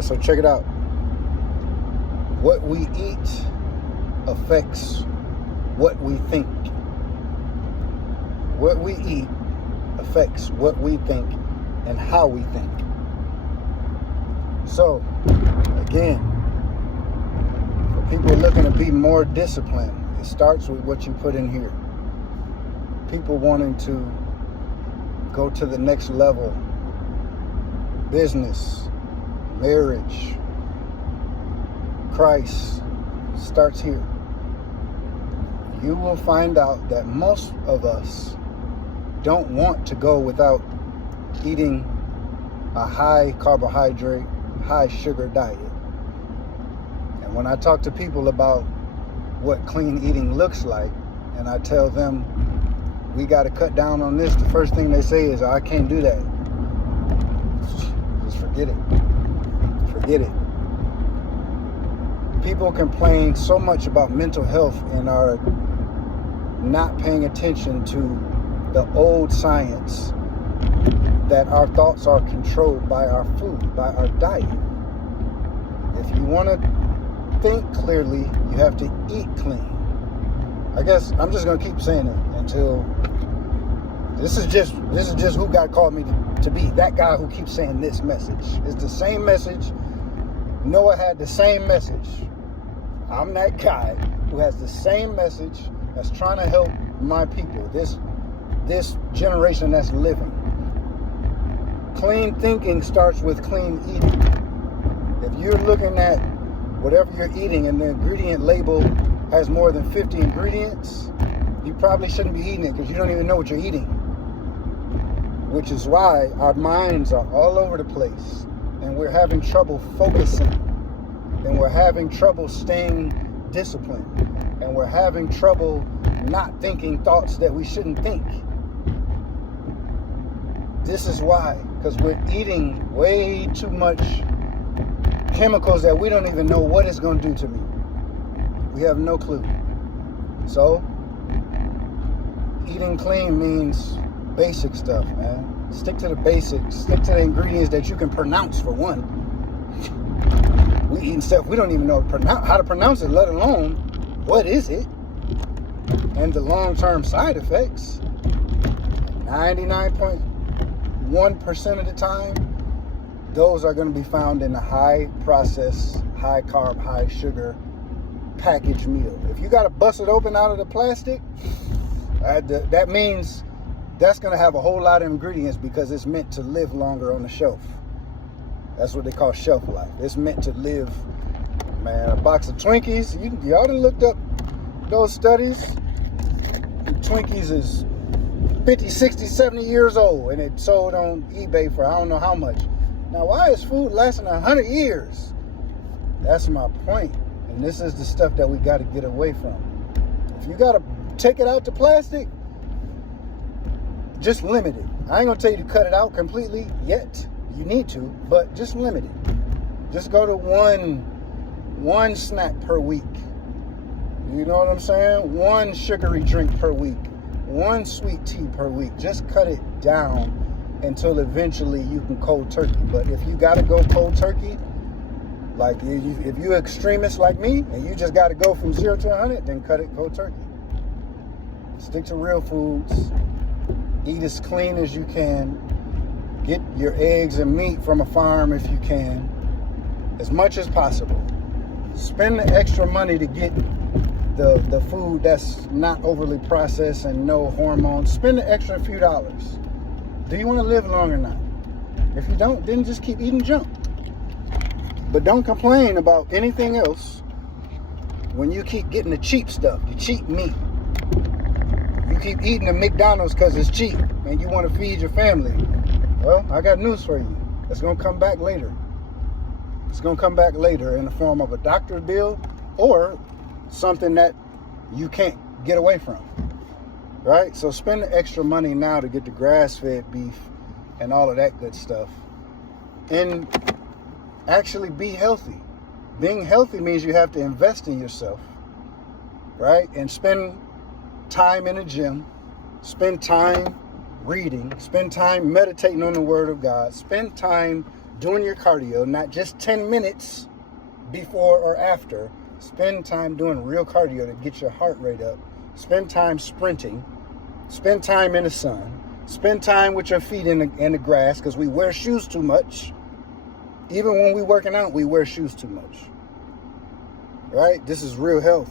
So check it out. What we eat affects what we think. What we eat affects what we think and how we think. So, again, for people looking to be more disciplined, it starts with what you put in here. People wanting to go to the next level, business, marriage, Christ, starts here. You will find out that most of us don't want to go without eating a high carbohydrate, high sugar diet. And when I talk to people about what clean eating looks like, and I tell them we got to cut down on this, the first thing they say is, I can't do that. Just forget it. Forget it. People complain so much about mental health and are not paying attention to the old science that our thoughts are controlled by our food, by our diet. If you want to think clearly, you have to eat clean. I guess I'm just going to keep saying it until this is just who God called me to be. That guy who keeps saying this message. It's the same message. Noah had the same message. I'm that guy who has the same message that's trying to help my people, this generation that's living. Clean thinking starts with clean eating. If you're looking at whatever you're eating and the ingredient label has more than 50 ingredients, you probably shouldn't be eating it because you don't even know what you're eating. Which is why our minds are all over the place and we're having trouble focusing, and we're having trouble staying disciplined, and we're having trouble not thinking thoughts that we shouldn't think. This is why, because we're eating way too much chemicals that we don't even know what it's going to do to me. We have no clue. So, eating clean means basic stuff, man. Stick to the basics. Stick to the ingredients that you can pronounce, for one. We eating stuff we don't even know how to pronounce it, let alone what is it, and the long-term side effects. 99.1% of the time, those are going to be found in the high process, high carb, high sugar packaged meal. If you got to bust it open out of the plastic, that means that's going to have a whole lot of ingredients because it's meant to live longer on the shelf. That's what they call shelf life. It's meant to live, man. A box of Twinkies, y'all done looked up those studies. Twinkies is 50, 60, 70 years old, and it's sold on eBay for I don't know how much. Now, why is food lasting 100 years? That's my point. And this is the stuff that we got to get away from. If you got to take it out the plastic, just limit it. I ain't going to tell you to cut it out completely yet. You need to, but just limit it. Just go to one snack per week. You know what I'm saying? One sugary drink per week. One sweet tea per week. Just cut it down until eventually you can cold turkey. But if you got to go cold turkey, like if you're extremist like me and you just got to go from 0 to 100, then cut it cold turkey. Stick to real foods. Eat as clean as you can. Get your eggs and meat from a farm if you can, as much as possible. Spend the extra money to get the food that's not overly processed and no hormones. Spend the extra few dollars. Do you want to live long or not? If you don't, then just keep eating junk. But don't complain about anything else when you keep getting the cheap stuff, the cheap meat. You keep eating the McDonald's because it's cheap and you want to feed your family. Well, I got news for you. It's going to come back later. It's going to come back later in the form of a doctor's bill or something that you can't get away from. Right? So spend the extra money now to get the grass-fed beef and all of that good stuff. And actually be healthy. Being healthy means you have to invest in yourself. Right? And spend time in the gym. Spend time reading, spend time meditating on the Word of God, spend time doing your cardio, not just 10 minutes before or after. Spend time doing real cardio to get your heart rate up. Spend time sprinting. Spend time in the sun. Spend time with your feet in the grass, because we wear shoes too much. Even when we working out, we wear shoes too much. Right? This is real health.